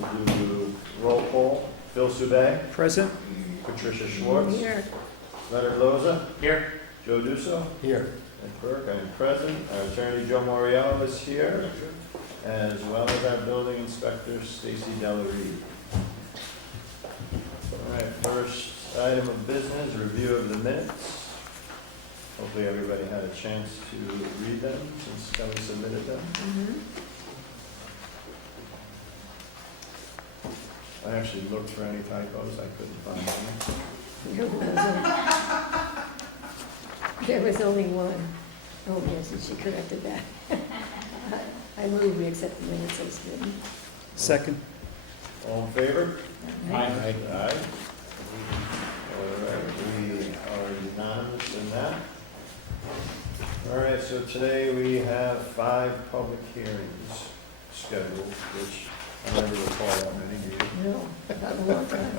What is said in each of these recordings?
We'll do roll call. Phil Soubey, Present? Patricia Schwartz, Here. Leonard Loza, Here. Joe Duso, Here. and Burke, I am present. Our attorney, Joe Moriello, is here, as well as our building inspector, Stacy Delarue. All right, first item of business, review of the minutes. Hopefully everybody had a chance to read them since Kelly submitted them. I actually looked for any typos, I couldn't find any. There was only one. Oh, yes, and she corrected that. I move we accept the minutes as written. Second? All in favor? Aye. Aye. All right, we are unanimous in that. All right, so today we have 5 public hearings scheduled, which I never recall that many, do you? No, not in a long time.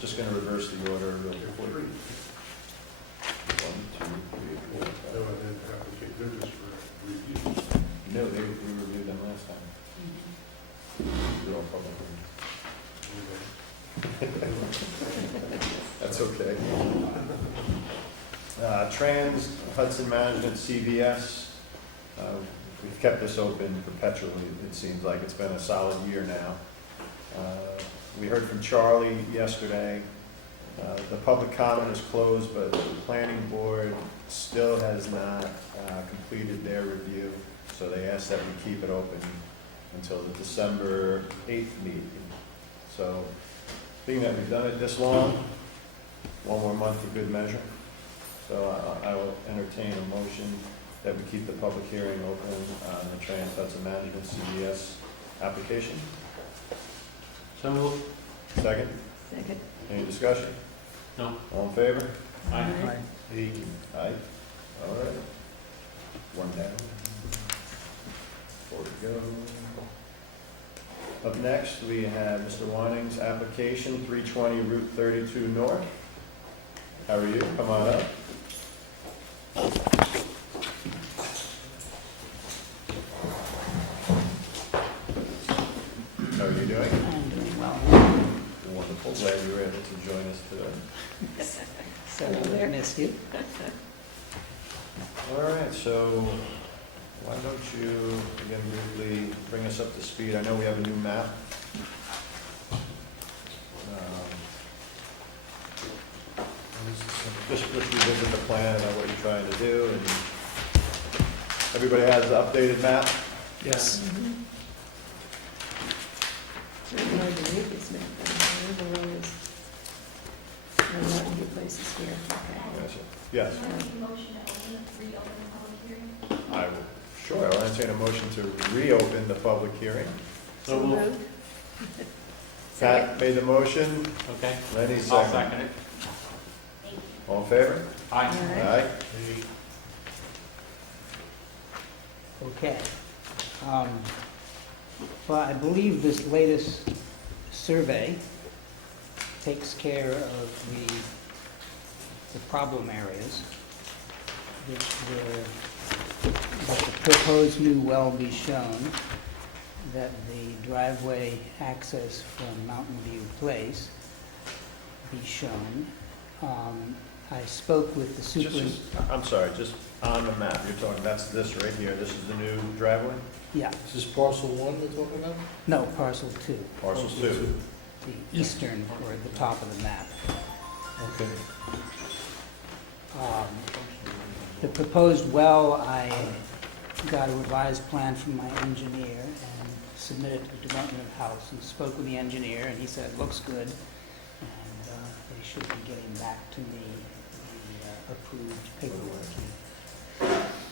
Just gonna reverse the order real quick. 1, 2, 3, 4, 5. No, I didn't applicate, they're just for review. No, we reviewed them last time. They're all public hearings. That's okay. Trans Hudson Management, CVS. We've kept this open perpetually. It seems like it's been a solid year now. We heard from Charlie yesterday. The public comment is closed, but the planning board still has not completed their review. So they asked that we keep it open until the December 8th meeting. So being that we've done it this long, one more month for good measure. So I will entertain a motion that we keep the public hearing open on the Trans Hudson Management CVS application. So moved. Second, Second. any discussion? No. All in favor? Aye. Aye. All right. One down. 4 to go. Up next, we have Mr. Wanning's application, 320 Route 32 North. How are you? Come on up. How are you doing? I'm doing well. Wonderful. Glad you were able to join us today. So I missed you. All right, so why don't you, again, briefly bring us up to speed? I know we have a new map. Just revisit the plan and what you're trying to do, and everybody has the updated map? Yes. It's really hard to read this map. The road is, there are not a few places here. Okay. Yes, Can I make a motion to reopen the public hearing? I will, sure, I'll entertain a motion to reopen the public hearing. So moved. Pat made the motion, Okay. Lenny I'll seconded. second it. Thank you. All in favor? Aye. Aye. Okay. Well, I believe this latest survey takes care of the problem areas, that the proposed new well be shown, that the driveway access from Mountain View Place be shown. I spoke with the superintendent. I'm sorry, just on the map, you're talking, that's this right here, this is the new driveway? Yeah, Is this parcel 1 we're talking about? no, parcel 2, Parcel 2. the eastern or the top of the map. Okay. The proposed well, I got a revised plan from my engineer and submitted to the Department of House and spoke with the engineer, and he said it looks good, and they should be getting back to me the approved paperwork.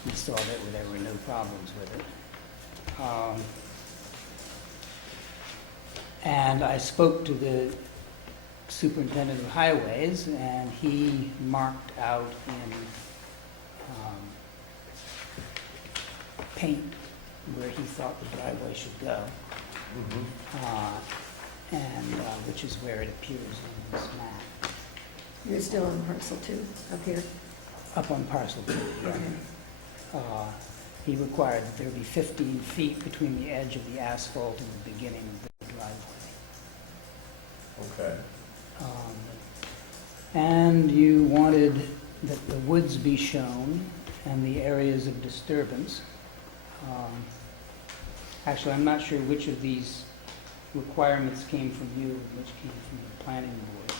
He saw that there were no problems with it. And I spoke to the superintendent of highways, and he marked out in paint where he thought the driveway should go, and which is where it appears in this map. You're still on parcel 2 up here? Up on parcel 2, yeah. Okay. he required that there be 15 feet between the edge of the asphalt and the beginning of the driveway. Okay. And you wanted that the woods be shown and the areas of disturbance. Actually, I'm not sure which of these requirements came from you and which came from the planning board.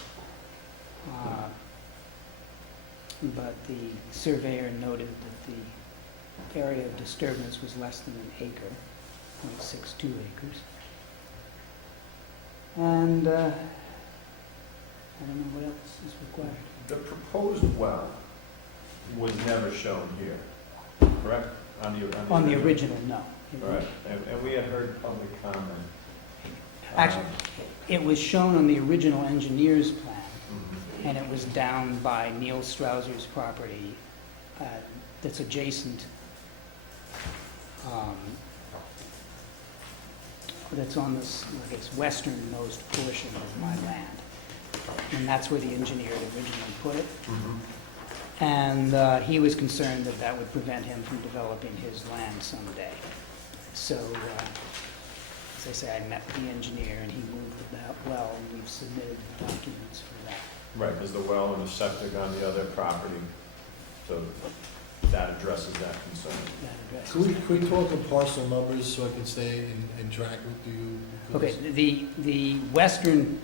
But the surveyor noted that the area of disturbance was less than an acre, 0.62 acres. And I don't know what else is required. The proposed well was never shown here, correct? On the original, no. Right, and we had heard public comment. Actually, it was shown on the original engineer's plan, Mhm. and it was down by Neil Strausser's property that's adjacent, that's on this, like its westernmost portion of my land. And that's where the engineer had originally put it. Mhm. And he was concerned that that would prevent him from developing his land someday. So, as I say, I met with the engineer, and he moved that well, and we've submitted the documents for that. Right, there's the well and the septic on the other property, so that addresses that concern. That addresses Can we, it. can we talk in parcel numbers so I can stay and track with you? Okay, the western,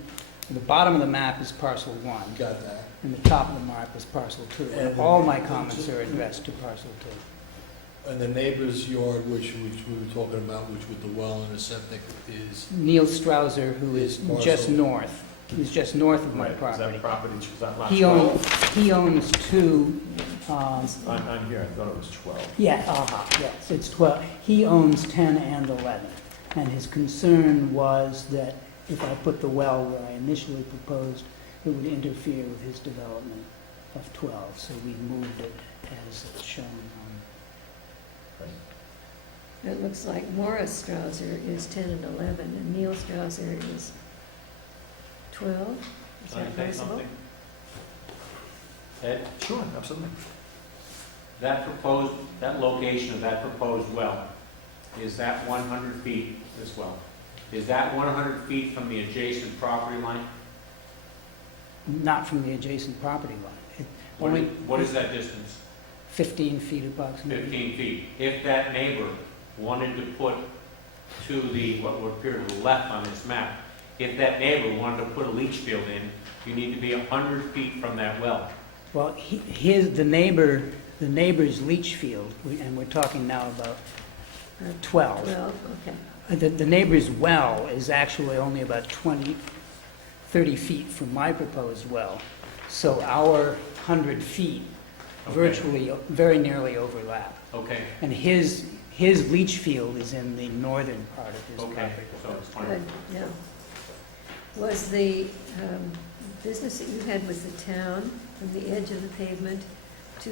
the bottom of the map is parcel 1, Got that. and the top of the map is parcel 2. And And- all my comments are addressed to parcel 2. And the neighbor's yard, which we were talking about, which with the well and the septic is, Neil Strausser, who is Is just parcel- north, he's just north of my Right, property. is that property, is that lot He 12? he owns 2, On here, I thought it was 12. yeah, yes, it's 12. He owns 10 and 11. And his concern was that if I put the well where I initially proposed, it would interfere with his development of 12. So we moved it as it's shown on. It looks like Morris Strausser is 10 and 11, and Neil Strausser is 12. Is Can I that say possible? something? Ed, Sure, absolutely. that proposed, that location of that proposed well, is that 100 feet as well? Is that 100 feet from the adjacent property line? Not from the adjacent property line. What is, Only what is that distance? 15 feet approximately. 15 feet. If that neighbor wanted to put to the, what would appear to the left on this map, if that neighbor wanted to put a leach field in, you need to be 100 feet from that well. Well, the neighbor's leach field, and we're talking now about 12. 12, okay. The neighbor's well is actually only about 30 feet from my proposed well. So our 100 feet Okay. virtually, very nearly overlap. Okay, And his leach field is in the northern part of his okay, property. so it's fine. Good, yeah. Was the business that you had with the town from the edge of the pavement to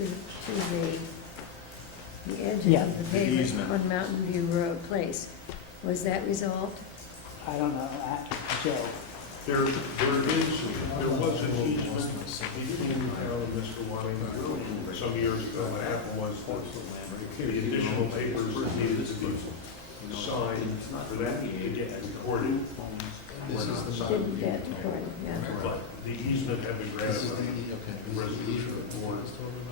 the edge Yeah. of the The pavement easement. on Mountain View Road Place, was that resolved? I don't know, Joe. There was an easement between Carol and Mr. Waddington some years ago. What happened was that the additional papers needed to be signed for that to get recorded. This is the Didn't get recorded, yeah. But the easement had been This is the, ratified. okay. Resolution of the board.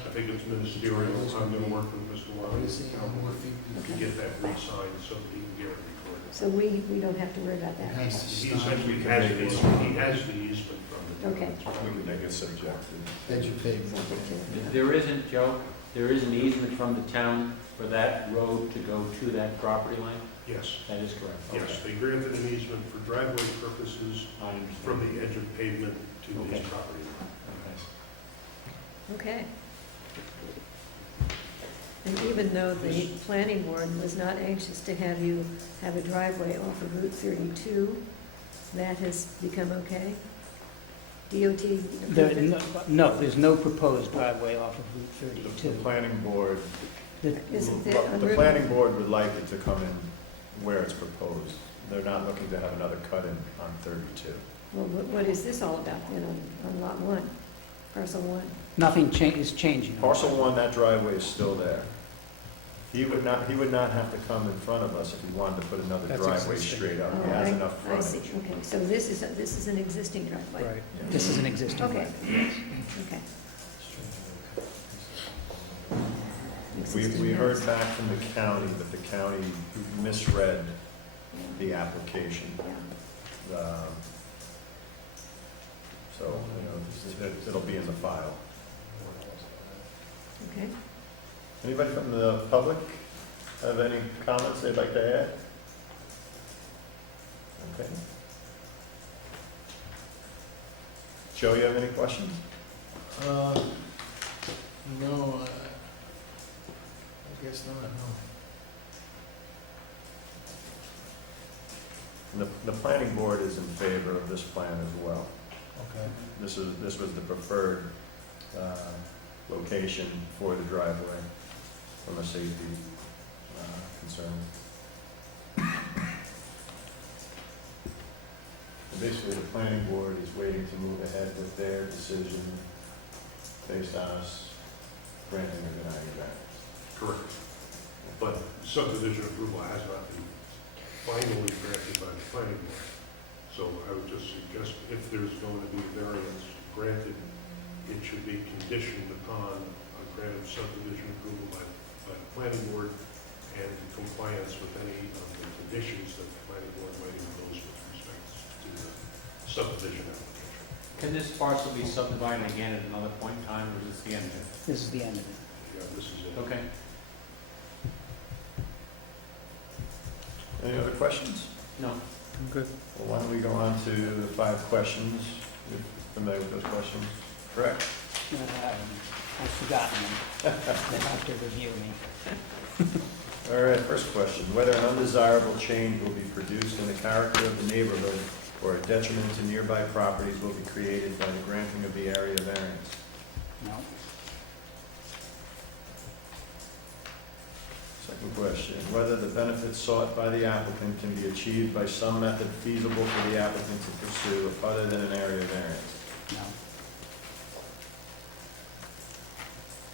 I think it's ministerial. I'm going to work with Mr. Let me see how Waddington more feet. to get that re-signed so that he can get it recorded. So we don't have to worry about It that. has to He stop. essentially has the easement from the. Okay. We can make it subjective. Edge of pavement. Subject to- There isn't, Joe, there is an easement from the town for that road to go to that property line? Yes, That is correct. yes, Okay. they granted an easement for driveway purposes I understand. from the edge of pavement to Okay. his property. Okay. Okay. And even though the planning board was not anxious to have you have a driveway off of Route 32, that has become okay? DOT approved it? No, there's no proposed driveway off of Route The 32. planning board, Isn't there a the route- planning board would like it to come in where it's proposed. They're not looking to have another cut in on 32. Well, what is this all about then on Lot 1, Parcel 1? Nothing is changing. Parcel 1, that driveway is still there. He would not have to come in front of us if he wanted to put another That's driveway existing. straight up. He Oh, has enough I see, frontage. okay, so this is an existing driveway? Right. Yeah. This is an existing Okay. driveway. Okay. We Existing heard house. back from the county, but the county misread the application. Yeah. So, it'll be in the file. Okay, Anybody from the public have any comments they'd like to add? Okay. Joe, you have any questions? No, I guess not, no. The planning board is in favor of this plan as well. Okay. This was the preferred location for the driveway from a safety concern. And basically, the planning board is waiting to move ahead with their decision based on us granting or denying variance. Correct. But subdivision approval has not been finally granted by the planning board. So I would just suggest if there's going to be variance granted, it should be conditioned upon a grant of subdivision approval by the planning board and compliance with any of the conditions that the planning board might impose with respect to the subdivision application. Can this parcel be subdivided again at another point in time, or is this the end of it? This is the end of it. Yeah, this is it. Okay. Any other questions? No. Good. Well, why don't we go on to the 5 questions? You're familiar with those questions, correct? I've forgotten them. They'll have to review me. All right, first question, whether an undesirable change will be produced in the character of the neighborhood or a detriment to nearby properties will be created by the granting of the area variance. No, Second question, whether the benefits sought by the applicant can be achieved by some method feasible for the applicant to pursue other than an area variance.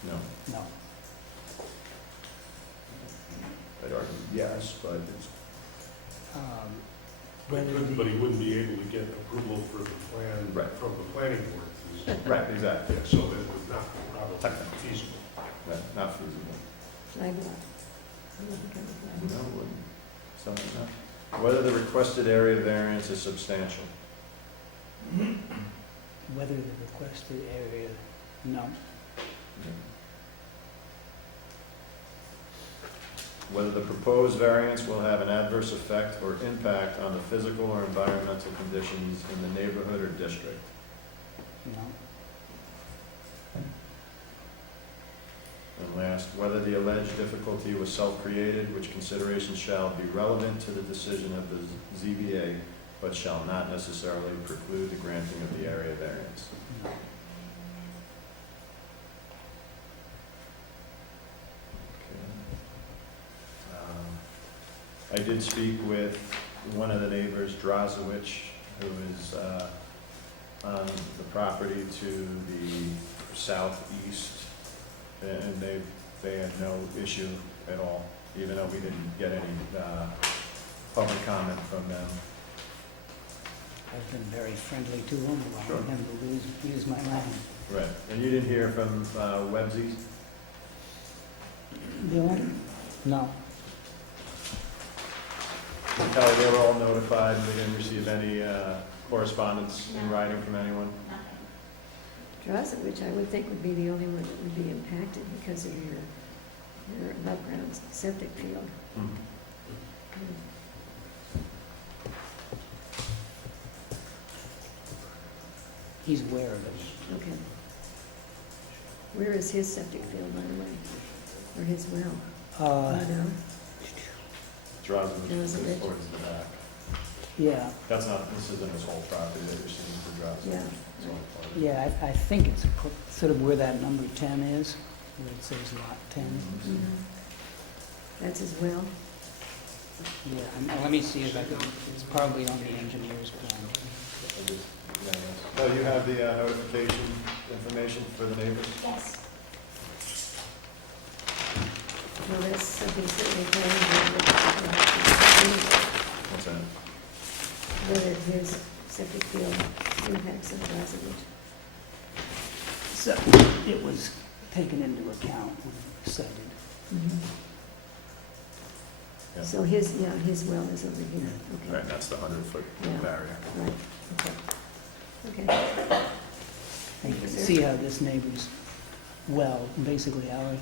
no, No. no. I'd argue yes, but it's, Whether But the, he wouldn't be able to get approval for the plan Right. from the planning board. right, exactly, Yeah, so that would not be probably Technically. feasible. not feasible. flag lot. I'm not becoming a flag lot. No, wouldn't, something else. Whether the requested area variance is substantial. whether the requested area, no, Whether the proposed variance will have an adverse effect or impact on the physical or environmental conditions in the neighborhood or district. no, And last, whether the alleged difficulty was self-created, which considerations shall be relevant to the decision of the ZBA, but shall not necessarily preclude the granting of the area variance. no. I did speak with one of the neighbors, Drozowicz, who is on the property to the southeast, and they had no issue at all, even though we didn't get any public comment from them. I've been very friendly to him, Sure. allowing him to use my land. Right. And you didn't hear from Websies? Dylan? No, Kelly, they were all notified, we didn't receive any correspondence in writing from anyone? Nothing. Drossett, which I would think would be the only one that would be impacted because of your above-ground septic field. he's aware of it. Okay. Where is his septic field, by the way? Or his well? You know? Drozowicz is Drozowicz. towards the back. Yeah, That's not, this isn't his whole property that you're seeing for Drozowicz. Yeah. It's all part of it. yeah, I think it's sort of where that number 10 is, where it says lot 10. Mhm. That's his well? Yeah, let me see if I can, it's probably on the engineer's plan. Oh, you have the notification information for the neighbors? Yes. Well, that's something certainly planning board would have to do, What's that? whether his septic field impacts on the resident. So it was taken into account when cited. Yeah. So his well is over here, okay. Right, that's the 100-foot Yeah. barrier. Right, okay. Okay, And you can Thank you, sir. see how this neighbor's well, basically our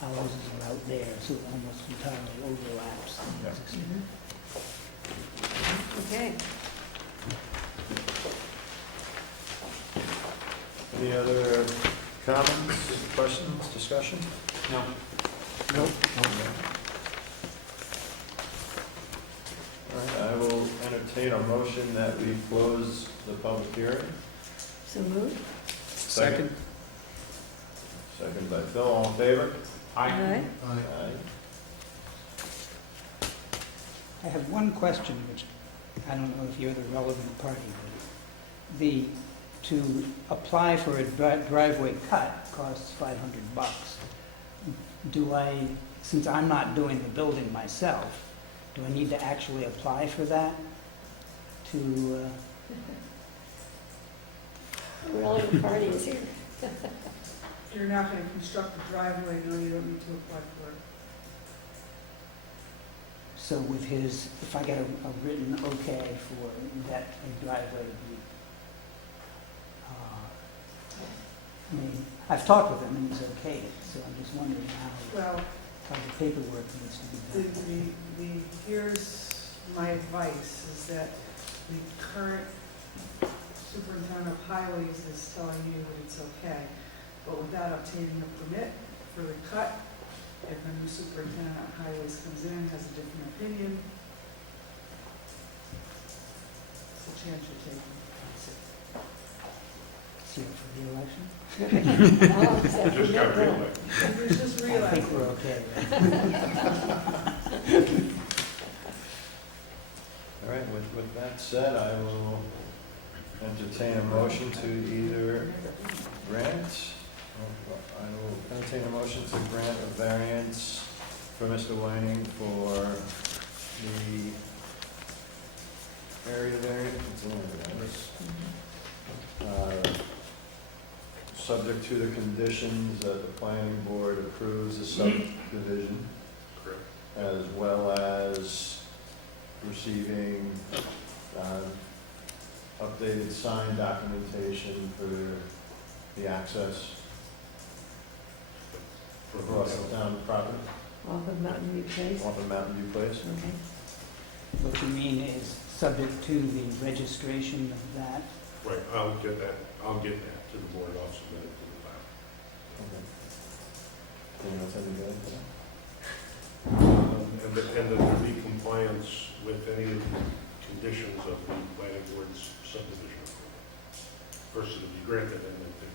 houses are out there, so it almost entirely overlaps the Yeah. existing. okay. Any other comments, questions, discussion? No, Nope. All right, I will entertain a motion that we close the public hearing. So moved? Second by Phil, all in favor? I, Aye. Aye. I have one question, which I don't know if you're the relevant party, but to apply for a driveway cut costs $500. Do I, since I'm not doing the building myself, do I need to actually apply for that? To, The relevant party is here. If you're not gonna construct a driveway, no, you don't need to apply for it. so with his, if I get a written okay for that driveway to be, I mean, I've talked with him and he's okay, so I'm just wondering Well, how the paperwork needs to be done. here's my advice, is that the current superintendent of highways is telling you that it's okay, but without obtaining a permit for the cut, if a new superintendent of highways comes in, has a different opinion, it's a chance you're taking. See it for the election? I'll accept Just the got bill. realized. There's just I realize. think we're okay. Right? All right, with that said, I will entertain a motion to either grant, I will entertain a motion to grant a variance for Mr. Whiting for the area variance, it's an area variance. Subject to the conditions that the planning board approves the subdivision, Correct. as well as receiving updated sign documentation for the access across the town property, Off of Mountain View Place, off of Mountain View Place. okay. What you mean is subject to the registration of that. Right, I'll get that to the board, I'll submit it to the file. Anything else I can get into that? And that there be compliance with any of the conditions of the planning board's subdivision approval. First, it be granted, and that the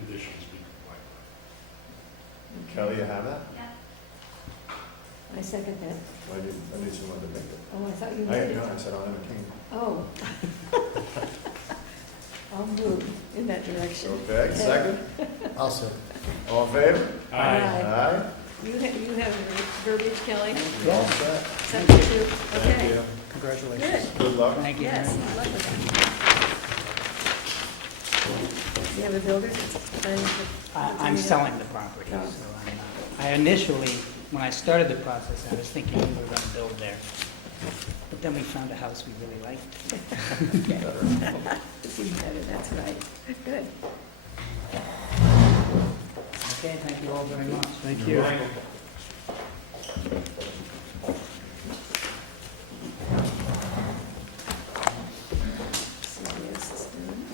conditions be complied with. Kelly, you have that? I second that. I need someone to make it. Oh, I thought you I did. said I'll entertain. Oh. I'll move in that direction. Okay, second? I'll say. All in favor? Aye. Aye. You have verbiage, Kelly? You all set? Substitute, Thank okay. you. Congratulations. Good, Good luck. Thank you very yes, much. good luck with that. You have a builder that's planning to? I'm selling the property, so Oh. I'm not. I initially, when I started the process, I was thinking we were going to build there. But then we found a house we really liked. It's even better, that's right. Good. Okay, thank you all very much. Thank you. CBS is done.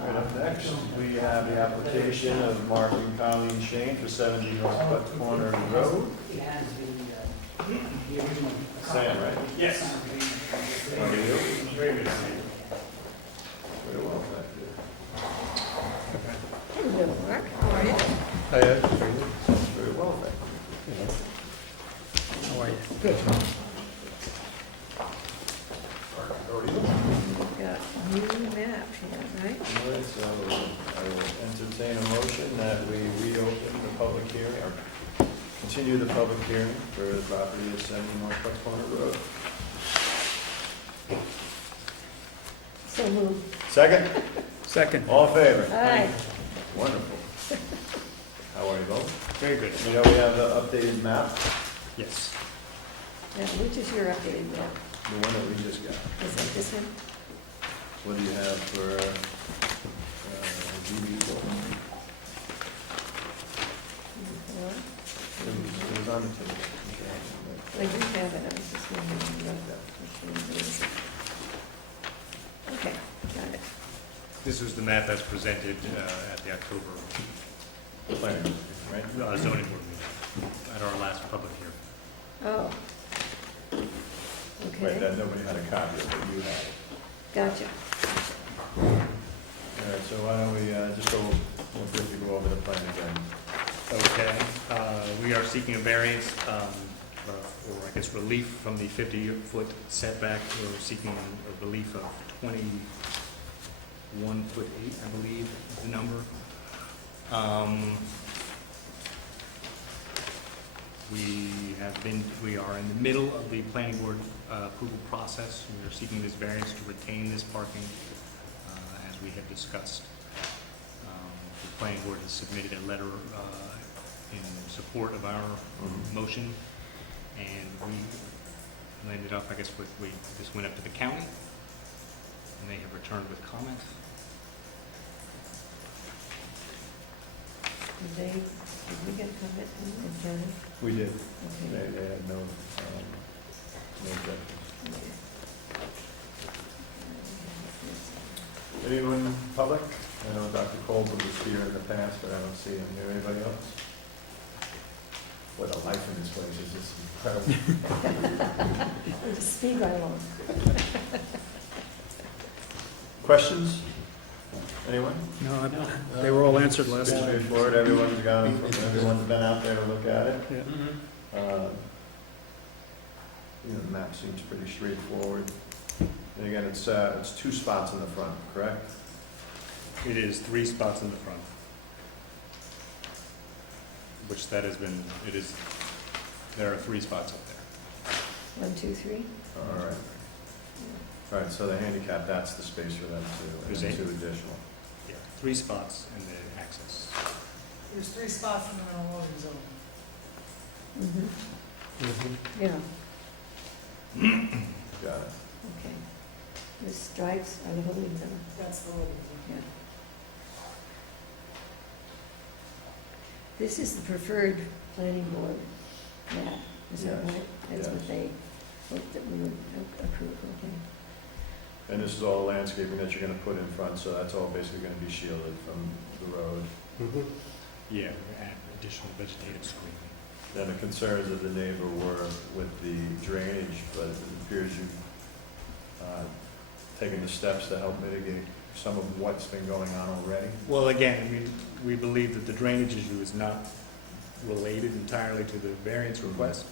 All right, up next, we have the application of Mark and Colleen Shane for 70 North Butt Corner Road. He has the original. Sam, right? Yes. How are you? Very good. Very well, thank you. Hello, Mark, how are you? Very well, thank you. How are you? Good. Mark, how are you? We've got a new map here, right? All right, so I will entertain a motion that public hearing, or continue the public hearing for the property at 70 Northwest Corner Road. So moved. Second? Second. All in favor? Aye. Wonderful. How are you, Bo? Very good. You know, we have the updated map, Yes. Now, which is your updated map? the one that we just got. Is that this one? What do you have for GB4? It was on the table. I do have it, I was just wondering which one it is. Okay, got it. This was the map as presented at the October Planning, right? zoning board meeting, at our last public hearing. Oh. Right, Okay, that nobody had a copy of it, you had it. gotcha. All right, so why don't we just we'll briefly go over the plan again. Okay, we are seeking a variance, or I guess relief from the 50-foot setback. We're seeking a relief of 21 foot 8, I believe, is the number. We are in the middle of the planning board approval process. We are seeking this variance to retain this parking, as we have discussed. The planning board has submitted a letter in support of our motion, and we landed up, I guess, this went up to the county, and they have returned with comments. Did we get a comment from the county? We did. Okay. They had no objection. Okay. Anyone public? I know Dr. Colby was here in the past, but I don't see him here. Anybody else? What a life in this place is, this incredible. We'll just speed right along. Questions? Anyone? No, they were all answered last Pretty time. straightforward, everyone's been out there to look at it. Yeah. You know, the map seems pretty straightforward. And again, it's 2 spots in the front, correct? It is 3 spots in the front, which that has been, there are 3 spots up there. 1, 2, 3? All right. All right, so the handicap, that's the space for them too, and There's 2 8. additional. Yeah, 3 spots and the access. There's 3 spots in the middle loading zone. Mm-hmm. Yeah, Got it. okay. The stripes are the holding zone. That's the loading zone. Yeah. This is the preferred planning board map, is that Yes, right? That's what yes. they hoped that we would approve, okay. And this is all landscaping that you're gonna put in front, so that's all basically gonna be shielded from the road. Yeah, we're add additional vegetative screening. And the concerns of the neighbor were with the drainage, but it appears you've taken the steps to help mitigate some of what's been going on already. Well, again, we believe that the drainage issue is not related entirely to the variance request,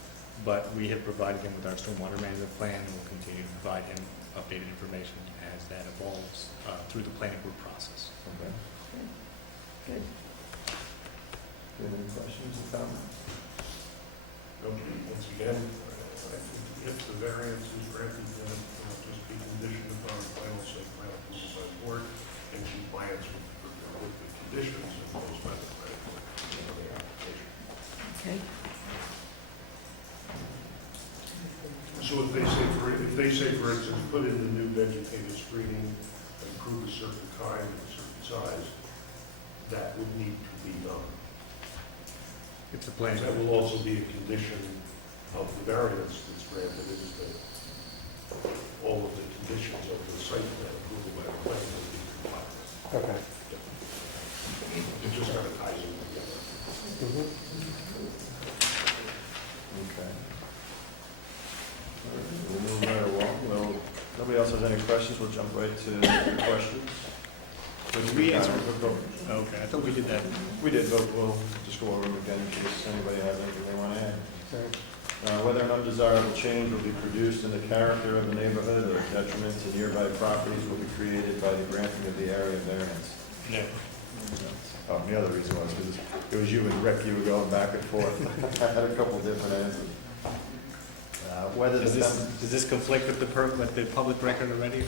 but we have provided him with our stormwater management plan, and we'll continue to provide him updated information as that evolves through the planning board process. Okay. Good. Do you have any questions or comments? Once again, I think if the variance is granted, then it will just be conditioned upon final site plan approval by the board and compliance with the conditions imposed by the planning board on the application. Okay. So if they say, for instance, put in the new vegetative screening, improve a certain kind, a certain size, that would need to be done. If the planning That will also be a condition of the variance that's granted, is that all of the conditions of the site plan approval by the planning will be compliant. Okay. It just kind of ties in together. Okay. All right, we'll move right along. Well, nobody else has any questions, we'll jump right to the questions. Did we answer? Okay, I thought we did that. We did, but we'll just go over them again in case anybody has anything they want to add. Whether an undesirable change will be produced in the character of the neighborhood or detriment to nearby properties will be created by the granting of the area variance. No. Oh, and the other reason was because it was you and Rick, you were going back and forth. I had a couple different answers. Whether Does the, does this conflict with with the public record already?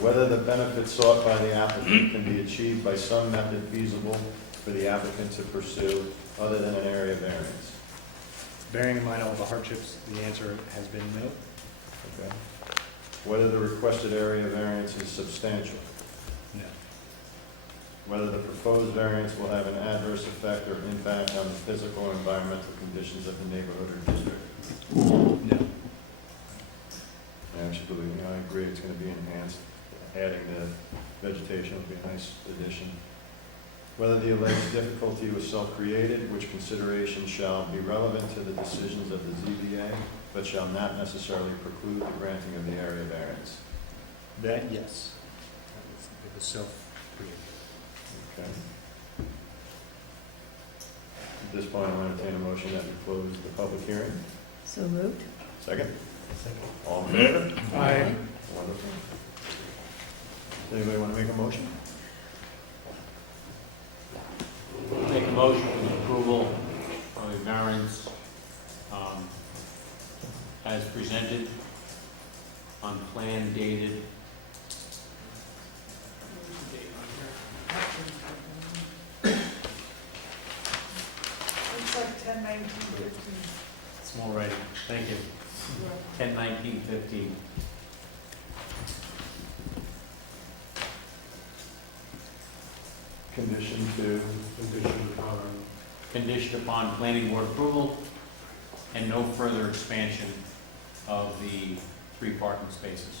whether the benefits sought by the applicant can be achieved by some method feasible for the applicant to pursue other than an area variance. Bearing in mind all the hardships, the answer has been no. Okay. Whether the requested area variance is substantial. No. Whether the proposed variance will have an adverse effect or impact on the physical or environmental conditions of the neighborhood or district. No. I actually believe, I agree, it's gonna be enhanced. Adding the vegetation will be a nice addition. Whether the alleged difficulty was self-created, which consideration shall be relevant to the decisions of the ZBA, but shall not necessarily preclude the granting of the area variance. That, yes. It was self-created. Okay. At this point, I'll entertain a motion that we close the public hearing. So moved? Second? All in favor? Aye. Wonderful. Does anybody want to make a motion? Make a motion for approval of the variance as presented on plan dated. Looks like 10/19/15. Small writing, thank you. 10/19/15. Condition to, Conditioned upon, Conditioned upon planning board approval and no further expansion of the 3 parking spaces.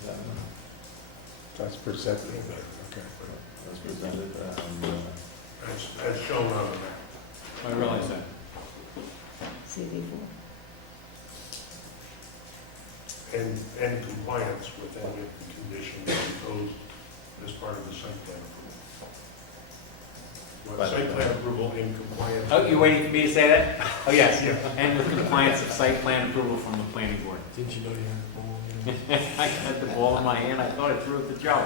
is that That's presented. as presented, as shown on the map. I realize that. CV4. And compliance with any of the conditions imposed as part of the site plan approval. Right. Site plan approval in compliance. Oh, you waiting for me to say that? Oh, yes, and with compliance of site plan approval from the planning board. Didn't you know you had a ball? I had the ball in my hand, I thought I threw it to Joe.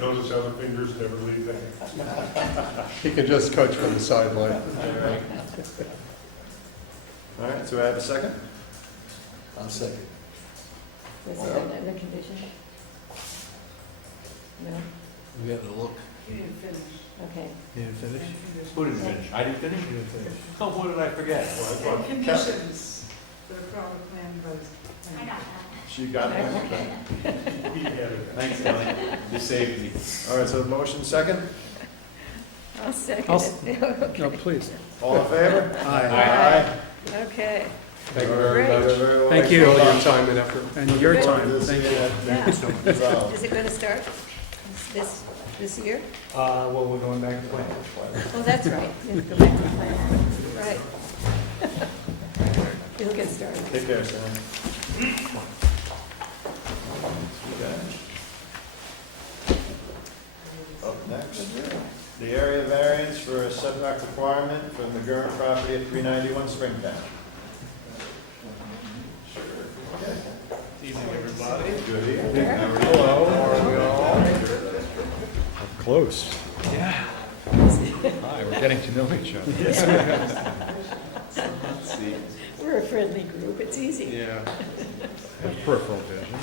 Notice how the fingers never leave the hand. He can just coach from the sideline. all right, so I have a second? I'll second. Was Well. there another condition? No? We had to look. You didn't finish. Okay. You didn't finish? Who didn't finish? I didn't finish? You didn't finish. Oh, what did I forget? Well, I And thought conditions that are probably planned by the. I got that. She got it. Oh. He had it. Thanks, Kelly. You saved me. All right, so motion second? I'll second I'll it. No, Okay. please. All in favor? Aye. Okay. Thank you All right, very very well. Thank you. All your time and effort. And your Good. time, This, thank you. Yeah. resolved. Is it going to start this year? Well, we're going back to plan. Oh, that's right. You have to go back to the plan. Right. It'll get started. Take care, Sam. Okay. Up next, the area variance for a setback requirement from the Gurn property at 391 Springtown. Okay. Evening, everybody. Good evening. There. How are you? Close. Yeah. Hi, we're getting to know each other. We're a friendly group. It's easy. Yeah. Have peripheral vision.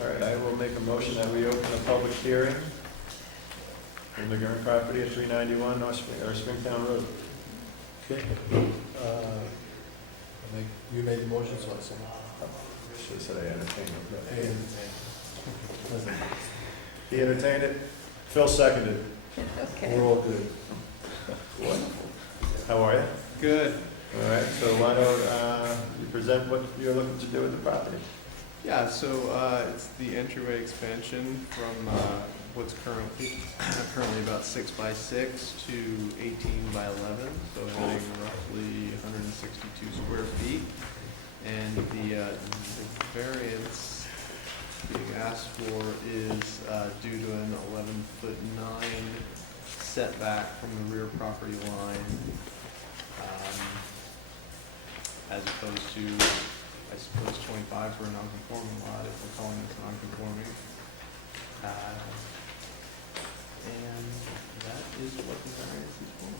All right, I will make a motion that we open a public hearing from the Gurn property at 391 Springtown Road. Okay. You made the motion, so I second. Should have said I entertained it. And He entertained it. Phil seconded. Okay. we're all good. Wonderful. How are you? Good. All right, so why don't you present what you're looking to do with the property? Yeah, so it's the entryway expansion from what's currently about 6 by 6 to 18 by 11, so adding roughly 162 square feet. And the variance being asked for is due to an 11'9" setback from the rear property line as opposed to, I suppose, 25 for a non-conforming lot, if we're calling this non-conforming. And that is what the variance is for.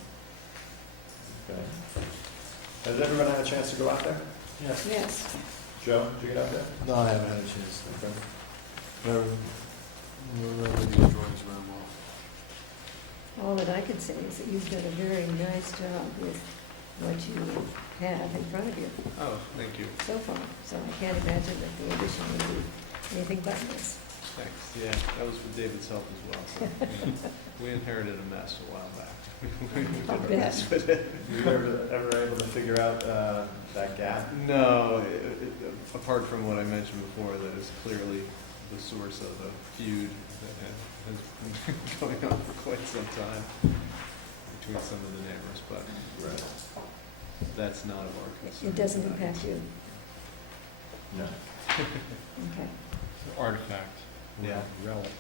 Okay. Has everyone had a chance to go out there? Yes. Joe, did you get out there? No, I haven't had a chance. Okay. Wherever these drawings around well. All that I can say is that you've done a very nice job with what you have in front of you Oh, thank you. so far. So I can't imagine that the addition will be anything but nice. Thanks. Yeah, that was with David's help as well. So, we inherited a mess a while back. We did I'll our bet. best with it. Were you ever able to figure out that gap? No, apart from what I mentioned before, that is clearly the source of a feud that has been going on for quite some time between some of the neighbors, but Right. that's not of our concern. It doesn't impact you. No. Okay. Artifact. Yeah. Relic.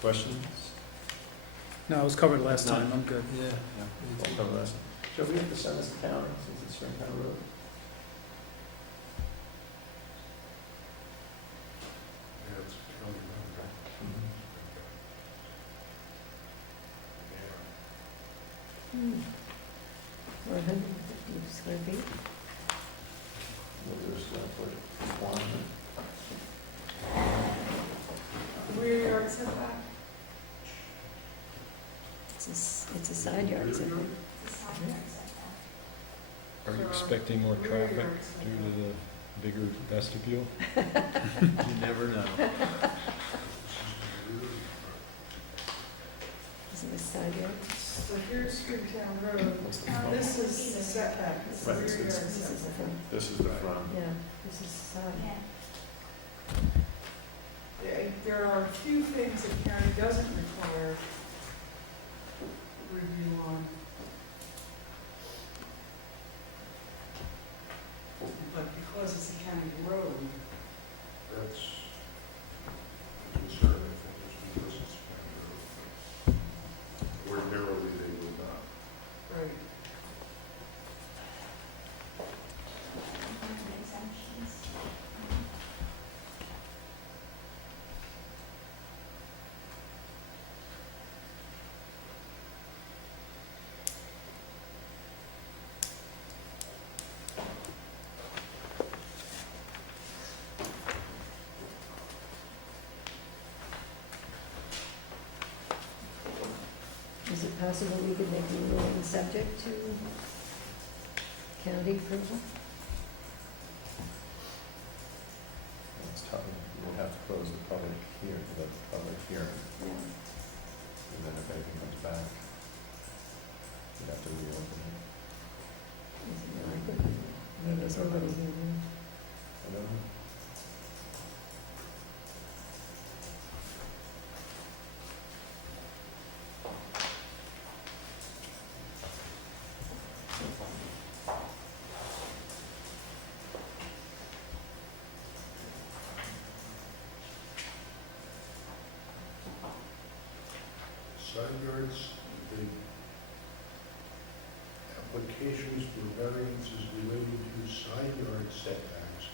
Questions? No, it was covered last None. time, I'm good. Yeah. We'll cover that. Joe, we have to send this to county since it's Springtown Road. Yeah, it's county road. Hmm. For 150 square feet? What was the requirement? Rear yard setback? It's a side yard setback. Are you expecting more traffic due to the bigger vestibule? You never know. Is it a side yard? So here's Springtown Road. This is the setback, it's the Right, rear yard This is the setback. front. This is the front. Yeah, this is the side. There are a few things that county doesn't require review on. But because it's a county road, That's a concern, I think, is because it's county road. Ordinarily, they would not. right, Is it possible we could make a ruling subject to county approval? It's tough. We'll have to close the public hearing, Yeah. and then if anything comes back, we'd have to reopen it. Is it likely? I mean, there's nobody here now. I don't know. Side yards, the applications for variances relating to side yard setbacks,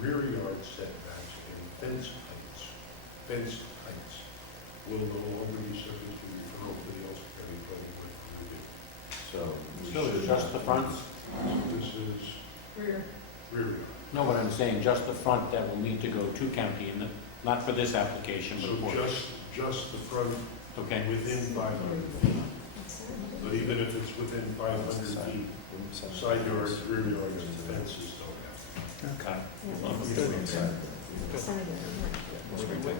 rear yard setbacks, and fenced heights will no longer be subject to referral to the Ulster County Planning Board for review. So we So should just the front? This is rear. rear yard. No, what I'm saying, just the front that will need to go to county, and not for this application, So but for, just the front okay? within 500 feet. But even if it's within 500 feet, side yards, rear yards, and fences don't have to. Okay. Yeah, it's side yard,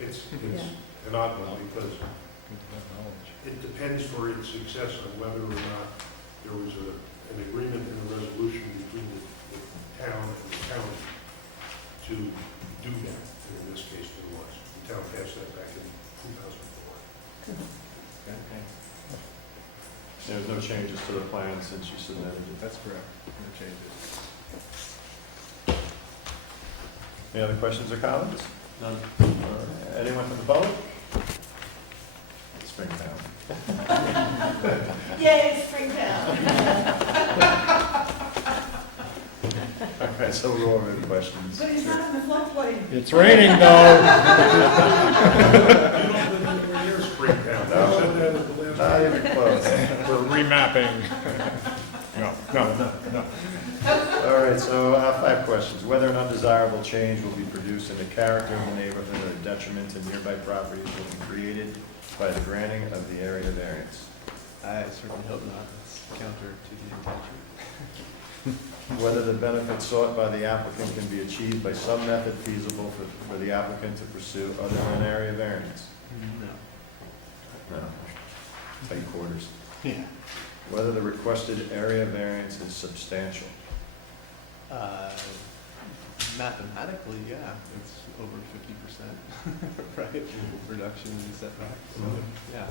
It's Yeah. an odd one because Good to have knowledge. it depends for its success on whether or not there was an agreement in the resolution between the town and the county to do that. And in this case, there was. The town passed that back in 2004. Okay. There's no changes to the plan since you submitted it. That's correct. No changes. Any other questions or comments? None. Anyone from the public? Springtown. Yay, Springtown. right, so we'll go over the questions. But it's not in the floodplain. It's raining though. You don't live anywhere near Springtown. No. Not even close. We're remapping. No. All right, so I have 5 questions. Whether an undesirable change will be produced in the character of the neighborhood or a detriment to nearby properties will be created by the granting of the area variance. I certainly hope not. It's counter to the intention. Whether the benefit sought by the applicant can be achieved by some method feasible for the applicant to pursue other than area variance. No. No. Tight quarters. Yeah. Whether the requested area variance is substantial. Mathematically, yeah, it's over 50%, right? Reduction in setback, so, yeah.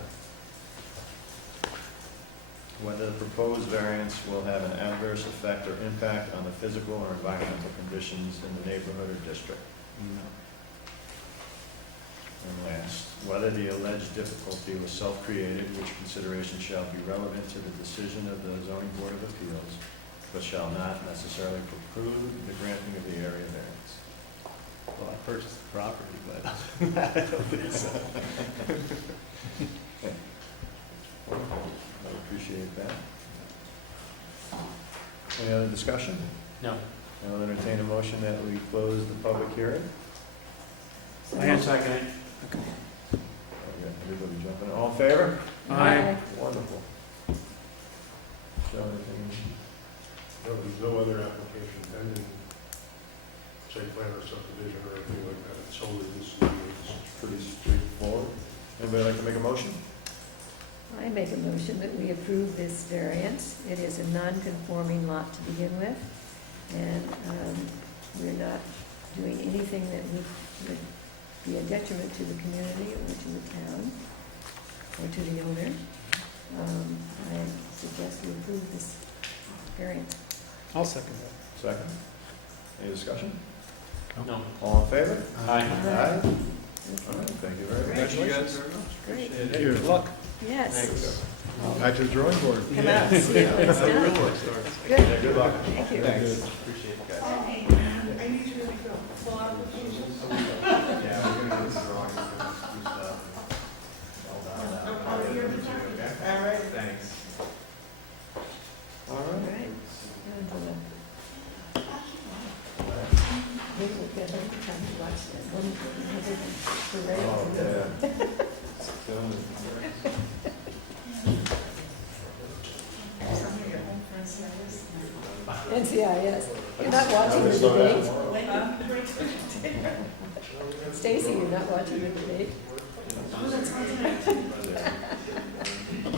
Whether the proposed variance will have an adverse effect or impact on the physical or environmental conditions in the neighborhood or district. No. And last, whether the alleged difficulty was self-created, which consideration shall be relevant to the decision of the zoning board of appeals, but shall not necessarily preclude the granting of the area variance. Well, I purchased the property, but I don't think so. I appreciate that. Any other discussion? No. I'll entertain a motion that we close the public hearing. I'll second it. Oh, yeah, everybody jumping. All in favor? Aye. Wonderful. So anything? No, there's no other application pending, site plan or subdivision or anything like that. It's solely this, It's pretty straightforward. Anybody like to make a motion? I make a motion that we approve this variance. It is a non-conforming lot to begin with, and we're not doing anything that would be a detriment to the community or to the town or to the owner. I suggest we approve this variance. I'll second that. Second. Any discussion? No. All in favor? Aye. Aye. All right, thank you very much. Thank you guys very much. Great. Appreciate it. Good luck. Yes. Back to the drawing board. Come out and see it. It's That's a real done. life story. Good. Good luck. Thank you. Thanks. Appreciate it, guys. I need you to fill out applications. Yeah, we're gonna get some drawings and some stuff. Oh, you're the time. All right. Thanks. All All right. right. Down to the- Maybe we'll get them to come to watch that one parade. Oh, yeah. Done. Something at home for NCIS. NCIS. You're not watching the Slow down debate? tomorrow. Stacy, you're not watching the debate?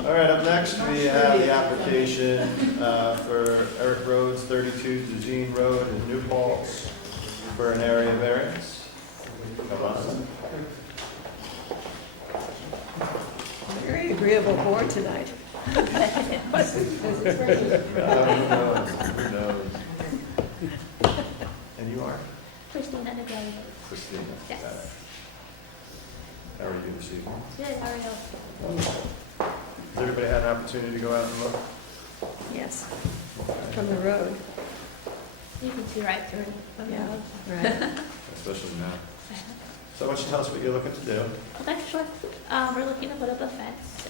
All right, up next, we have the application for Eric Rhodes, 32 Duzine Road in New Paltz for an area variance. Come on. Very agreeable board tonight. Must be because it's raining. Who knows? Who knows? And you are? Christina Nagai. Christina. Yes. Got it. How are you this evening? Good, how are you? Has everybody had an opportunity to go out and look? Yes, from the road. You can see right through it from the Yeah. road. Right. Especially now. So why don't you tell us what you're looking to do? Okay, sure. We're looking to put up a fence.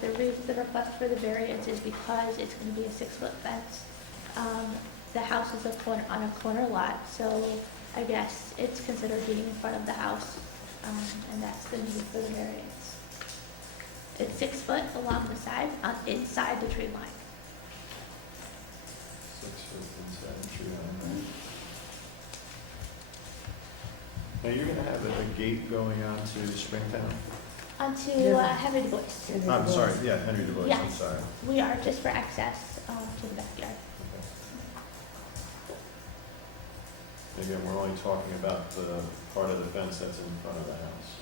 The reason the request for the variance is because it's going to be a 6-foot fence. The house is on a corner lot, so I guess it's considered being in front of the house, and that's the need for the variance. It's 6 foot along the side, inside the tree line. 6 foot inside the tree line. Now, you're gonna have a gate going on to Springtown? Onto Yeah. Henry Du Bois. I'm sorry, yeah, Henry Du Bois, I'm Yes. sorry. We are just for access to the backyard. Again, we're only talking about the part of the fence that's in front of the house.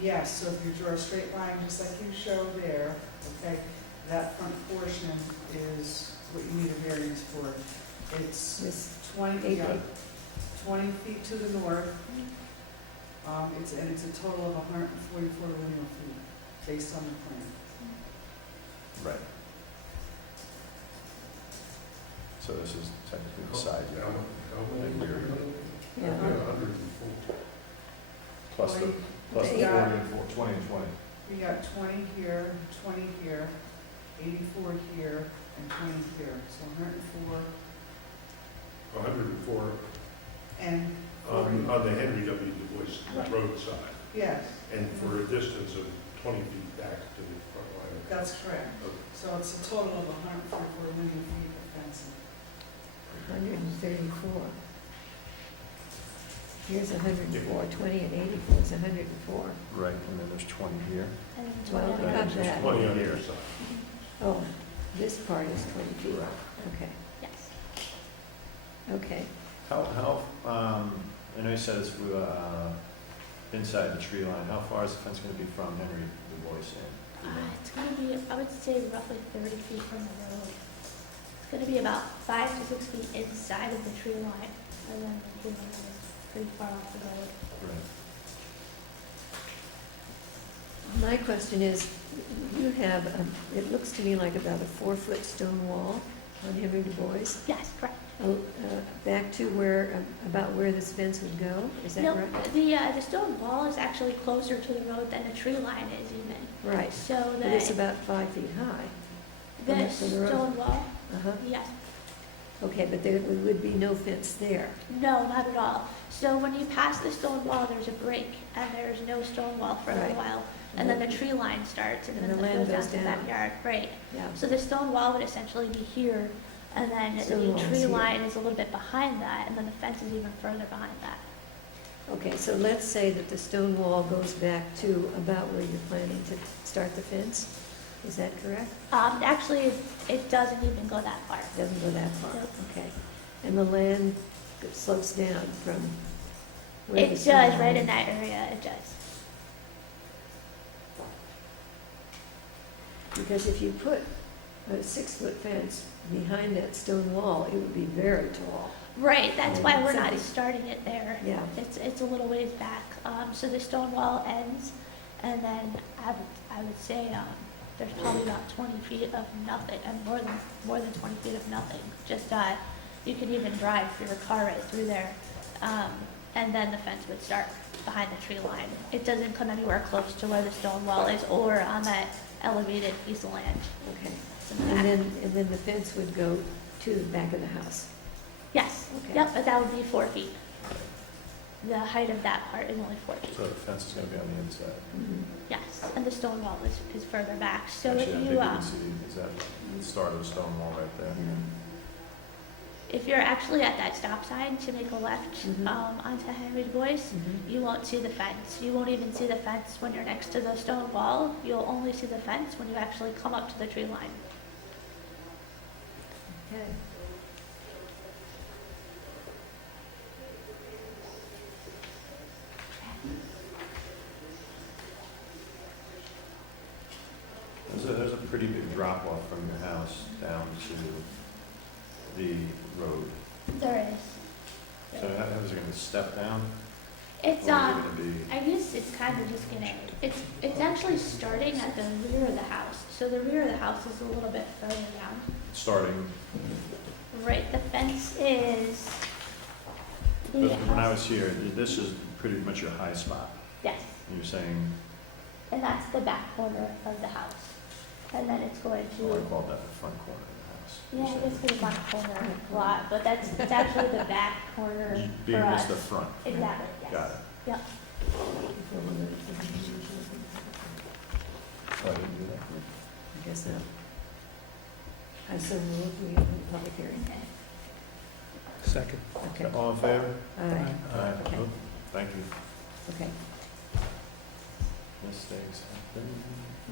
Yes, so if you draw a straight line, just like you show there, okay, that front portion is what you need a variance for. It's This 20, 8 yeah, feet. 20 feet to the north. It's a total of 144 linear feet, based on the plan. Right. So this is technically the side yard. Yeah. 104. Plus the, plus the 40 Yeah. and 20 and 20. We got 20 here, 20 here, 84 here, and 20 here, so 104 104 and 40. on the Henry W. Du Bois Road side, Yes, and for a distance of 20 feet back to the front line. that's correct. Okay. So it's a total of 144 linear feet of fencing. 134. Here's 104, 20 and 84 is 104. Right, and then there's 20 here. And then Well, 20 we on got the- that. 20 on either side. Oh, this part is 20 feet. Okay, Yes. okay. How, I know you said it's, inside the tree line, how far is the fence gonna be from Henry Du Bois in? It's gonna be, I would say roughly 30 feet from the road. It's gonna be about 5 to 6 feet inside of the tree line, and then the tree line is pretty far off the road. Right. My question is, you have, it looks to me like about a 4-foot stone wall on Henry Du Bois, Yes, correct. back to where, about where this fence would go, is that No, right? the stone wall is actually closer to the road than the tree line is even. Right, So but it's the, about 5 feet high. the from the road. stone wall, Uh-huh, yes, okay, but there would be no fence there. no, not at all. So when you pass the stone wall, there's a break, and there's no stone wall for a Right. while. And then the tree line starts, and And then the it land goes down goes to the down. backyard, right. Yeah, So the stone wall would essentially be here, and then Stone the wall is tree here. line is a little bit behind that, and then the fence is even further behind that. okay, so let's say that the stone wall goes back to about where you're planning to start the fence, is that correct? Actually, it doesn't even go that far. Doesn't go that far, Nope. okay. And the land slopes down from where the It stone does, wall right is. in that area, it does. Because if you put a 6-foot fence behind that stone wall, it would be very tall. Right, that's why we're not Something- starting it there. Yeah, It's a little ways back. So the stone wall ends, and then I would say, there's probably about 20 feet of nothing, and more than 20 feet of nothing. Just, you can even drive your car right through there. And then the fence would start behind the tree line. It doesn't come anywhere close to where the stone wall is or on that elevated piece of land. okay. It's in the And back. then the fence would go to the back of the house. Yes, Okay. yep, but that would be 4 feet. The height of that part is only 4 feet. So the fence is gonna be on the inside. Mhm. Yes, and the stone wall is further back. So Actually, I if think you, you can see, is that the start of the stone wall right there? Yeah. if you're actually at that stop sign to make a left Mhm. Onto Henry Du Bois, Mhm. you won't see the fence. You won't even see the fence when you're next to the stone wall. You'll only see the fence when you actually come up to the tree line. Okay. There's a pretty big drop off from your house down to the road. There is. So how is it gonna step down? It's, Or is it gonna be, I guess it's kind of just gonna, it's actually starting at the rear of the house. So the rear of the house is a little bit further down. starting, Right, the fence is. the when I house- was here, this is pretty much your high spot. Yes, And you're saying, and that's the back corner of the house. And then it's going oh, I to, called that the front corner of the house. yeah, I You're guess saying we want corner a lot, but it's actually the back corner being for this us. the front. Exactly, yes. Got it. Yep. Oh, I didn't do that. I guess not. I so move we open the public hearing. Second. Okay. All in favor? Aye. Aye. Okay. Thank you. Okay. Mistakes happen.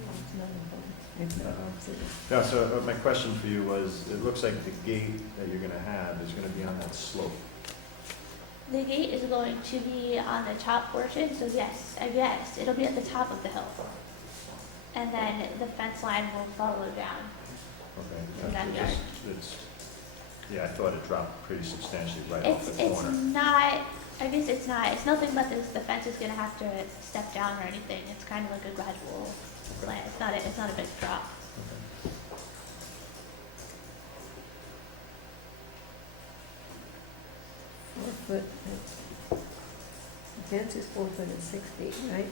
It's not important. It's not important. Yeah, so my question for you was, it looks like the gate that you're gonna have is gonna be on that slope. The gate is going to be on the top portion, so yes, I guess, it'll be at the top of the hill. And then the fence line will follow down. Okay. In that It's yard. just- It's, yeah, I thought it dropped pretty substantially right off It's the corner. not, I guess it's not, it's nothing but the fence is gonna have to step down or anything. It's kind of like a gradual slant. It's not a big drop. Okay. foot, the fence is 4 foot and 6 feet, right?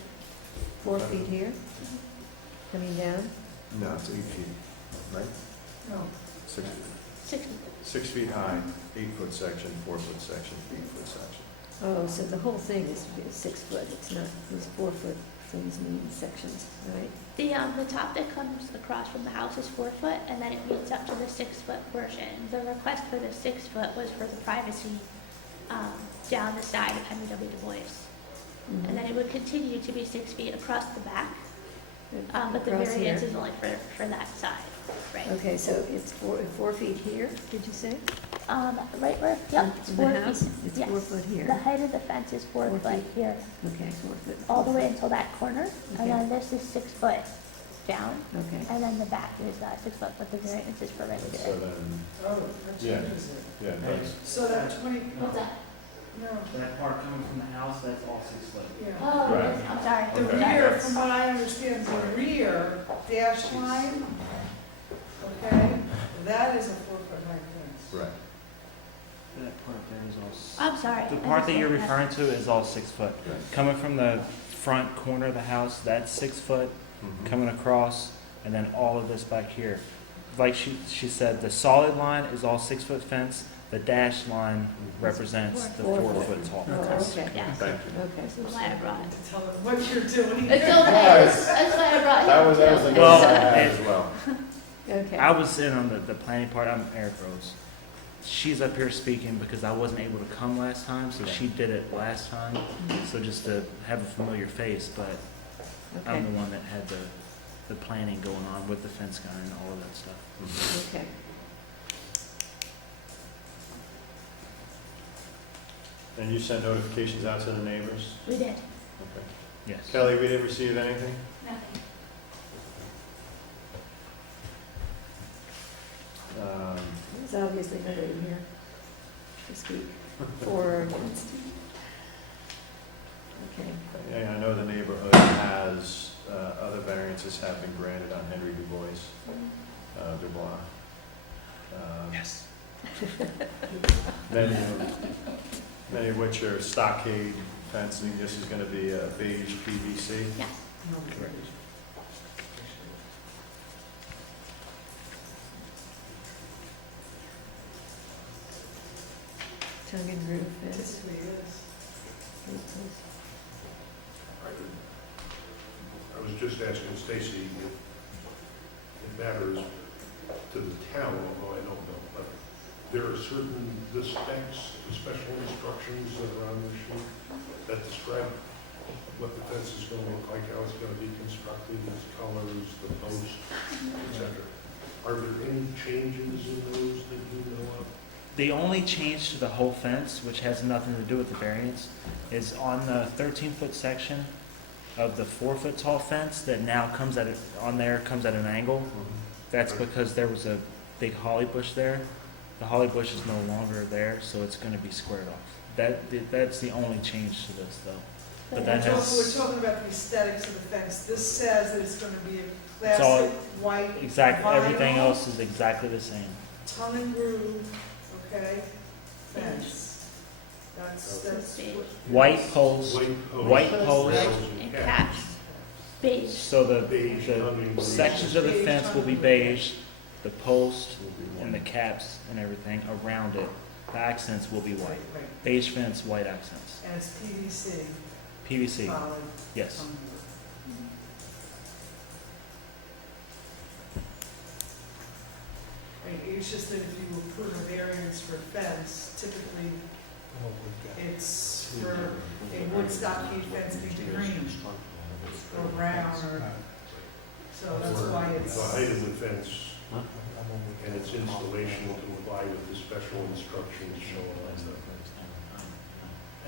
4 feet here, coming down, No, it's 8 feet, right? No, 6 feet. 60. 6 feet high, 8-foot section, 4-foot section, 8-foot section. oh, so the whole thing is 6 foot, it's not, these 4 foot things mean sections, right? The top that comes across from the house is 4 foot, and then it meets up to the 6 foot portion. The request for the 6 foot was for the privacy, down the side of Henry W. Du Bois. Mm-hmm. And then it would continue to be 6 feet across the back, but the Across variance here. is only for that side, right? Okay, so it's 4 feet here, did you say? Right where, yep, it's In 4 the feet. house, it's Yes. 4 foot The here. height of the fence is 4 4 foot feet. here, Okay, 4 foot. all the way until that corner, Okay. and then this is 6 foot down, Okay, and then the back is 6 foot, but the variance is for right So here. then, oh, that Yeah. changes it. yeah, it does. So that 20, What's that? no, That part coming from the house, that's all 6 foot. yeah. Oh, Right. yes, I'm sorry. The Okay. rear, from what I understand, the rear dash line, okay, that is a 4 foot high fence. Right. That part there is all. I'm sorry. The I part that just you're looked at- referring to is all 6 foot. Right. Coming from the front corner of the house, that's 6 foot, Mhm. coming across, and then all of this back here. Like she said, the solid line is all 6 foot fence, the dash line represents the 4 4 foot. foot tall oh, fence. okay, Yeah, Thank you. okay. this is why I brought it. To tell them what you're doing. It's okay, Nice. that's why I brought it. That was the guess Well, I had it- as well. Okay. I was in on the planning part, I'm Eric Rose. She's up here speaking because I wasn't able to come last time, so she did it last time. Mhm. So just to have a familiar face, but Okay, I'm the one that had the planning going on with the fence guy and all of that stuff. okay. And you sent notifications out to the neighbors? We did. Okay. Yes. Kelly, we didn't receive anything? Nothing. There's obviously nobody here to speak for or against. Okay, Yeah, I know the neighborhood has, other variances have been granted on Henry Du Bois. Yes. Many of which are stockade fencing. This is gonna be a beige PVC. Yes. No, correct. tongue and groove fence. Basically it is. I was just asking Stacy if it matters to the town, although I don't know, but there are certain, the specs, the special instructions that are on the sheet that describe what the fence is gonna look like, how it's gonna be constructed, its colors, the posts, etc. Are there any changes in those that you know of? The only change to the whole fence, which has nothing to do with the variance, is on the 13-foot section of the 4-foot tall fence that now comes at an angle. That's because there was a big holly bush there. The holly bush is no longer there, so it's going to be squared off. That's the only change to this, though. But that We're has talking about the aesthetics of the fence. This says that it's gonna be a It's all- classic white exactly everything vinyl, else is exactly the same. tongue and groove, okay, fence. That's what. White poles, white poles. And caps, beige. So the Beige, tongue and the groove. sections of the Beige, fence will be tongue and groove. beige, the post and the caps and everything around it, the accents will be white. Right. Beige fence, white accents. And it's PVC, PVC, solid. yes. tongue and groove. I mean, it's just that if you approve a variance for fence, typically it's for a wood stockade fence to be green or brown or, so that's why The it's. height of the fence and its installation will comply with the special instructions shown on the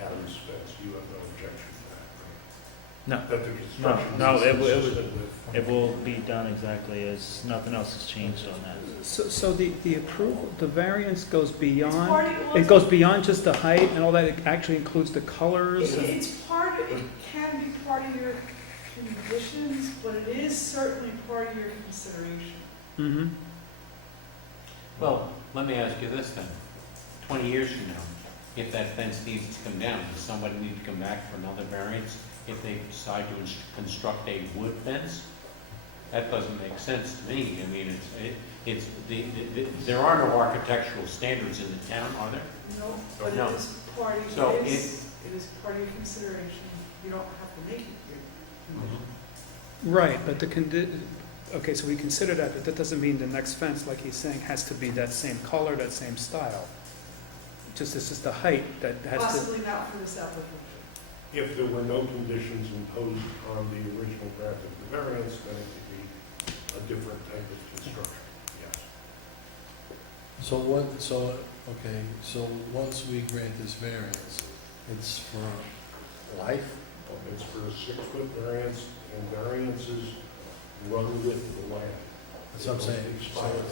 Adams fence. You have no objection to that, No, right? That the construction no, is it would- consistent with. it will be done exactly as, nothing else has changed on that. So the approval, the variance goes It's beyond, part of, it goes beyond just the height and all that, it actually includes the colors and... It's part of, it can be part of your conditions, but it is certainly part of your consideration. Mm-hmm. Well, let me ask you this then. 20 years from now, if that fence needs to come down. Does somebody need to come back for another variance if they decide to construct a wood fence? That doesn't make sense to me. I mean, there are no architectural standards in the town, are there? No, but No. it is part of, So it is part of your consideration. You don't have to make it your condition. Right, but okay, so we consider that, but that doesn't mean the next fence, like he's saying, has to be that same color, that same style. Just, it's just the height that has to, Possibly not for this application. If there were no conditions imposed on the original draft of the variance, then it could be a different type of construction, yes. So once we grant this variance, it's for life? It's for a 6-foot variance, and variances run with the land. That's what I'm saying. They So expire.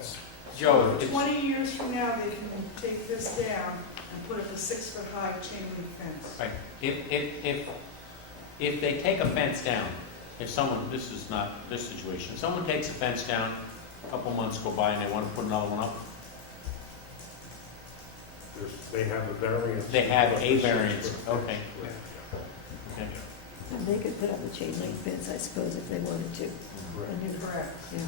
it's Joe, it's, 20 years from now, they can take this down and put up a 6-foot-high chain link fence. right, if they take a fence down, if someone, this is not this situation, if someone takes a fence down, a couple months go by and they want to put another one up, They have a variance. They have a of the 6 variance, foot fence. okay. Yeah. okay. And they could put up a chain link fence, I suppose, if they wanted to. Correct. A new- Correct. Yeah.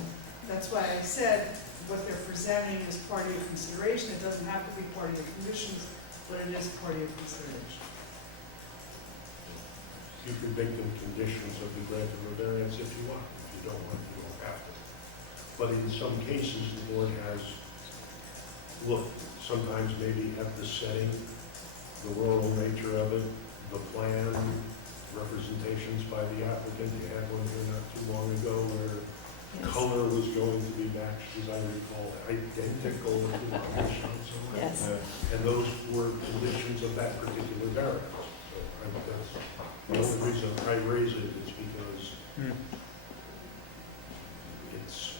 That's why I said what they're presenting is part of your consideration. It doesn't have to be part of your conditions, but it is part of your consideration. You can make them conditions of the grant of a variance if you want. If you don't want, you don't have to. But in some cases, the board has looked, sometimes maybe at the setting, the rural nature of it, the plan, representations by the applicant. You had one here not too long ago where Yes. color was going to be matched, as I recall, identical to the condition. Yes. And those were conditions of that particular variance. So I think that's the only reason I raise it is because it's,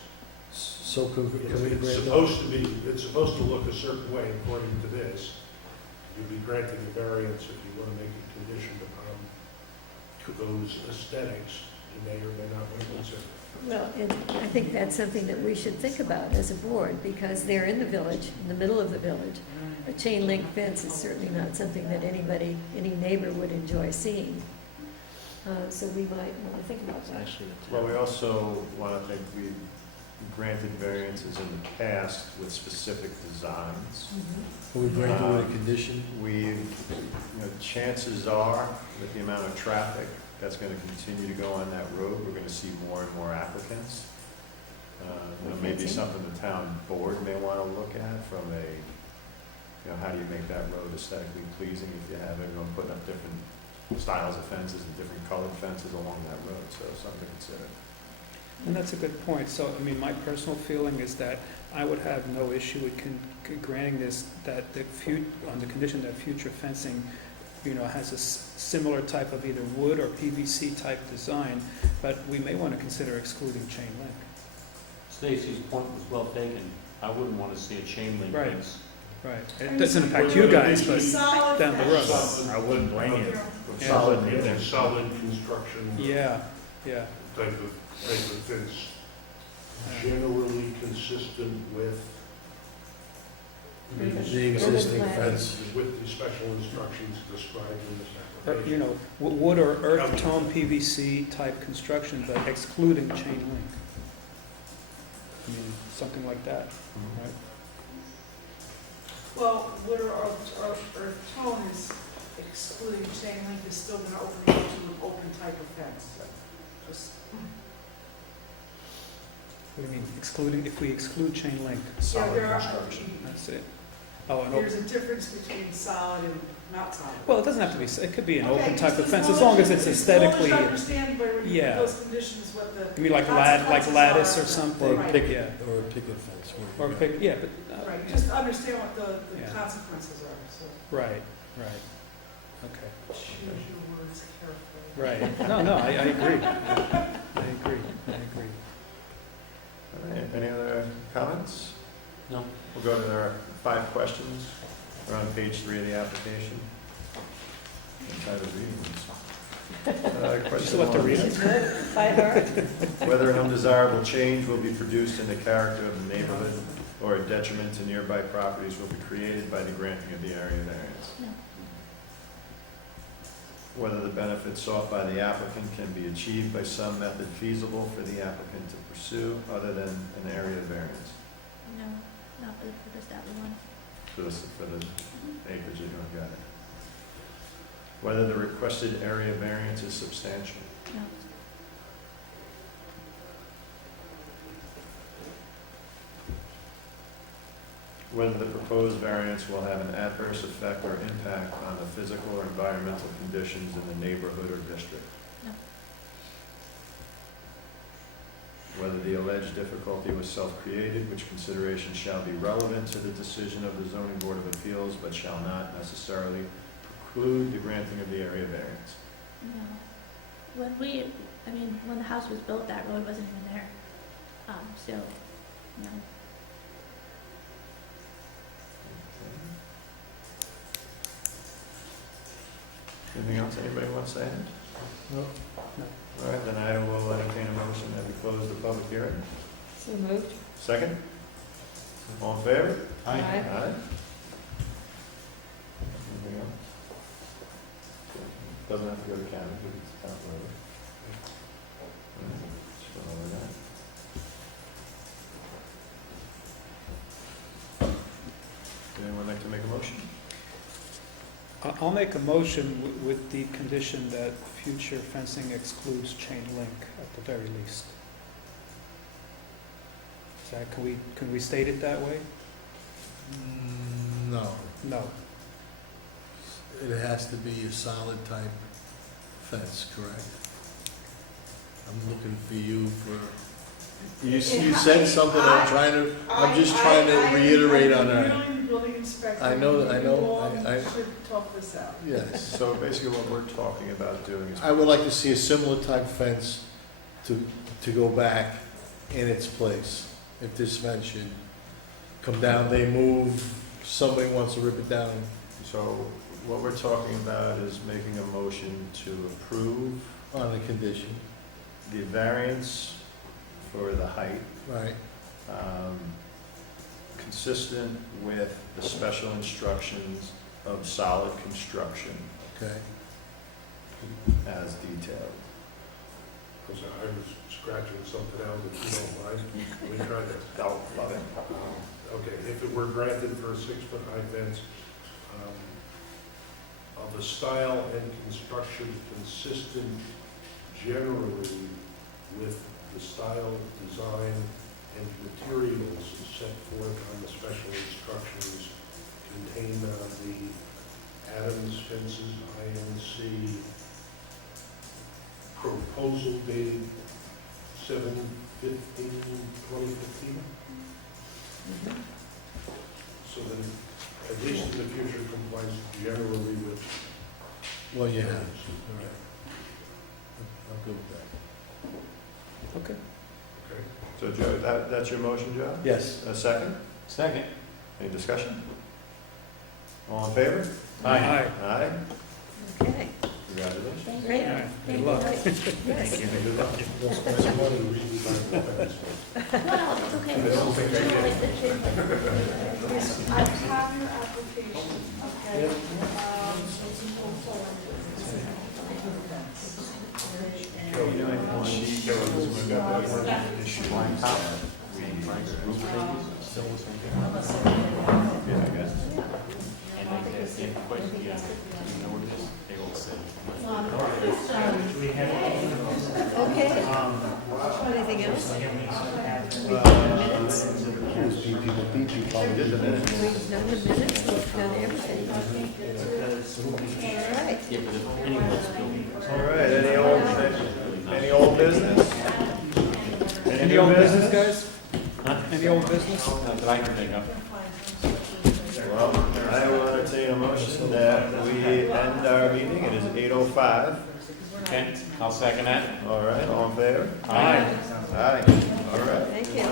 So can we it's grant that? supposed to be, it's supposed to look a certain way according to this. You'd be granting a variance if you want to make it conditioned upon those aesthetics, you may or may not want to consider. Well, and I think that's something that we should think about as a board, because they're in the village, in the middle of the village. A chain link fence is certainly not something that anybody, any neighbor would enjoy seeing. So we might want to think about It's that. actually the Well, we also want to think we granted variances in the past with specific designs. Can we grant it with a condition? Chances are, with the amount of traffic that's going to continue to go on that road, we're going to see more and more applicants. Maybe something the town board may want to look at from how do you make that road aesthetically pleasing if you have everyone putting up different styles of fences and different colored fences along that road, so something to consider. and that's a good point. So, I mean, my personal feeling is that I would have no issue with granting this, that on the condition that future fencing, has a similar type of either wood or PVC type design, but we may want to consider excluding chain link. Stacy's point was well taken. I wouldn't want to see a chain link Right. fence. Right. It doesn't impact you guys, but Solid down the road. fence. I wouldn't blame you. Yeah. Solid construction. Yeah, Type of fence, generally consistent with The existing fence. with the special instructions described in this or, application. wood or earth tone PVC type construction, but excluding chain link. I mean, something like that, right? Well, wood or earth tone is excluding chain link is still going to open you up to an open type of fence. Just, What do you mean, if we exclude chain link? yeah, there are, That's it. Oh, an there's open, a difference between solid and not solid. well, it doesn't have to be, it could be an Okay, open type of just fence, as long as it's aesthetically, As long as you understand by when you Yeah. put those conditions what the. I mean, like consequences lattice are. or something. Right. Picket, Yeah. or a picket fence. Or pick, yeah, but, Right, just understand what the Yeah. consequences are, so right, okay, choose your words carefully. right. No, I agree. I agree. All right, any other comments? No. We'll go to our 5 questions. We're on page 3 of the application. I'm tired of reading these. You Question still have to 1. read it? By heart. Whether an undesirable change will be produced in the character of the neighborhood. or a detriment to nearby properties will be created by the granting of the area variance. No. Whether the benefit sought by the applicant can be achieved by some method feasible for the applicant to pursue other than an area variance No, not for the purpose that we want. for the acreage that you have got it. Whether the requested area variance is substantial. No. Whether the proposed variance will have an adverse effect or impact on the physical or environmental conditions in the neighborhood or district. No. Whether the alleged difficulty was self-created, which consideration shall be relevant to the decision of the zoning board of appeals, but shall not necessarily preclude the granting of the area variance. No. When the house was built, that road wasn't even there. So, no. Anything else anybody wants to add? No. All right, then I will entertain a motion that we close the public hearing. So moved. Second? All in favor? Aye. Aye. Anything else? Doesn't have to go to county, but it's town road. Just go over that. Would anyone like to make a motion? I'll make a motion with the condition that future fencing excludes chain link at the very least. Is that, can we state it that way? No, No. it has to be a solid type fence, correct? I'm looking for you for, you said something, I'm just trying to reiterate on that. I'm the building inspector. I know that- I know, You all I- should talk this out. Yes. So basically what we're talking about doing is. I would like to see a similar type fence to go back in its place. If this fence should come down, they move, somebody wants to rip it down. So what we're talking about is making a motion to approve On a condition, the variance for the height, right? consistent with the special instructions of solid construction Okay. as detailed. Because I was scratching something out, if you don't mind. We tried to. Oh, love it. Okay, if it were granted for a 6-foot high fence, of a style and construction consistent generally with the style, design, and materials set forth on the special instructions contained on the Adams Fences INC proposal dated 7/15/2015. So that at least in the future complies generally with. Well, you have, all right. I'm good with that. Okay. Okay. So Joe, that's your motion, Joe? Yes. A second? Second. Any discussion? All in favor? Aye. Aye. Okay, Congratulations. Thank you. great. All right. Thank Good you. luck. Yes. Good luck. We'll spend some money redesigning the fence. No, it's okay. I don't think I We'll did. like the chain link. I have your application, okay? Yeah, I guess. Okay. Anything else? We've done the minutes. We've done the minutes, we've done everything. All right, any old business? Any old business, guys? Any old business? Not that I can think of. Well, I will entertain a motion that we end our meeting. It is 8:05. Okay, I'll second that. All right, all in favor? Aye. Aye. All right. Thank you.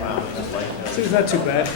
Wow, that's like that. It's not too bad.